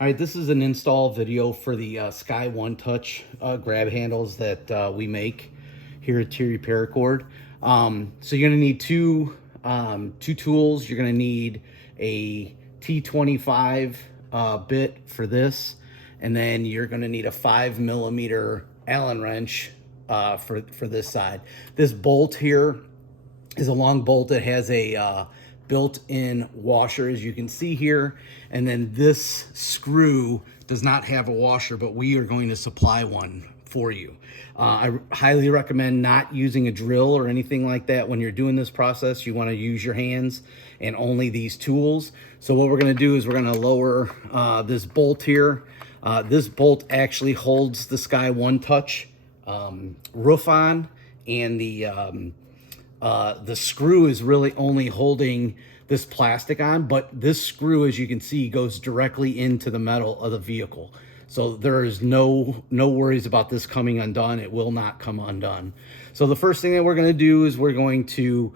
All right, this is an install video for the Sky One Touch grab handles that we make here at Tieri Paracord. So you're gonna need two tools. You're gonna need a T25 bit for this, and then you're gonna need a 5mm Allen wrench for this side. This bolt here is a long bolt that has a built-in washer, as you can see here, and then this screw does not have a washer, but we are going to supply one for you. I highly recommend not using a drill or anything like that when you're doing this process. You want to use your hands and only these tools. So what we're going to do is we're going to lower this bolt here. This bolt actually holds the Sky One Touch roof on, and the screw is really only holding this plastic on, but this screw, as you can see, goes directly into the metal of the vehicle. So there is no worries about this coming undone. It will not come undone. So the first thing that we're going to do is we're going to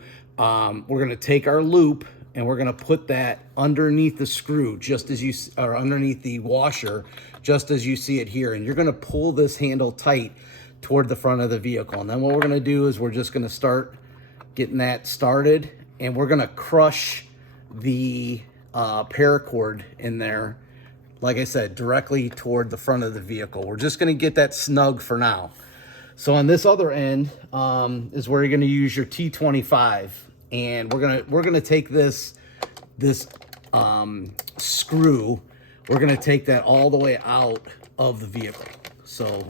take our loop and we're going to put that underneath the screw, just as you, or underneath the washer, just as you see it here. And you're going to pull this handle tight toward the front of the vehicle. And then what we're going to do is we're just going to start getting that started, and we're gonna crush the paracord in there, like I said, directly toward the front of the vehicle. We're just gonna get that snug for now. So on this other end is where you're gonna use your T25, and we're gonna take this screw, we're gonna take that all the way out of the vehicle. So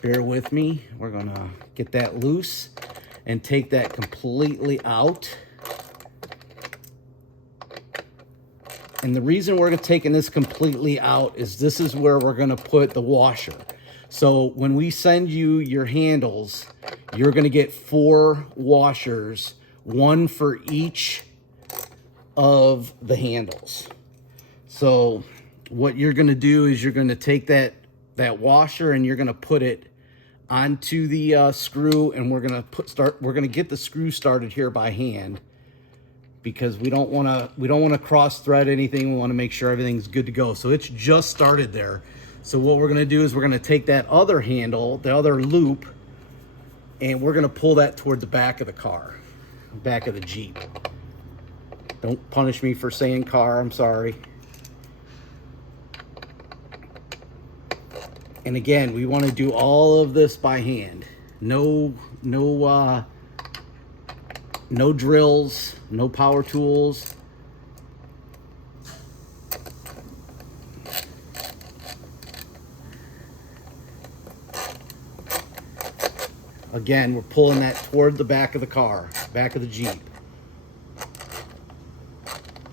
bear with me, we're gonna get that loose and take that completely out. And the reason we're taking this completely out is this is where we're gonna put the washer. So when we send you your handles, you're gonna get 4 washers, one for each of the handles. So what you're gonna do is you're gonna take that washer and you're gonna put it onto the screw, and we're gonna get the screw started here by hand, because we don't want to cross thread anything. We want to make sure everything's good to go. So it's just started there. So what we're gonna do is we're gonna take that other handle, the other loop, and we're gonna pull that toward the back of the car, back of the Jeep. Don't punish me for saying car, I'm sorry. And again, we want to do all of this by hand. No drills, no power tools. Again, we're pulling that toward the back of the car, back of the Jeep.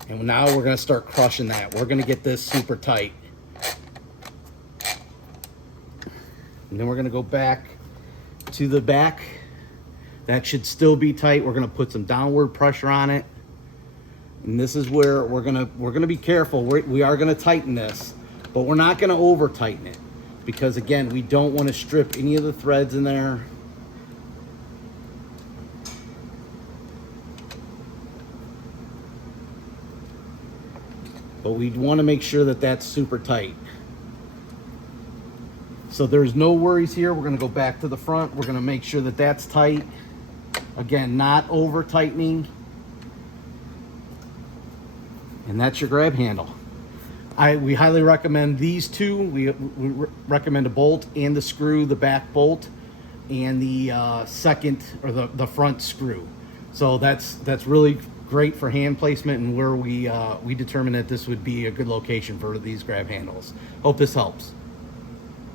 And now we're going to start crushing that. We're going to get this super tight. And then we're gonna go back to the back. That should still be tight. We're gonna put some downward pressure on it. And this is where we're gonna be careful. We are gonna tighten this, but we're not gonna over tighten it, because again, we don't want to strip any of the threads in there. But we want to make sure that that's super tight. So there's no worries here. We're gonna go back to the front. We're gonna make sure that that's tight. Again, not over tightening. And that's your grab handle. We highly recommend these two. We recommend a bolt and the screw, the back bolt, and the second, or the front screw. So that's really great for hand placement, and where we determined that this would be a good location for these grab handles. Hope this helps.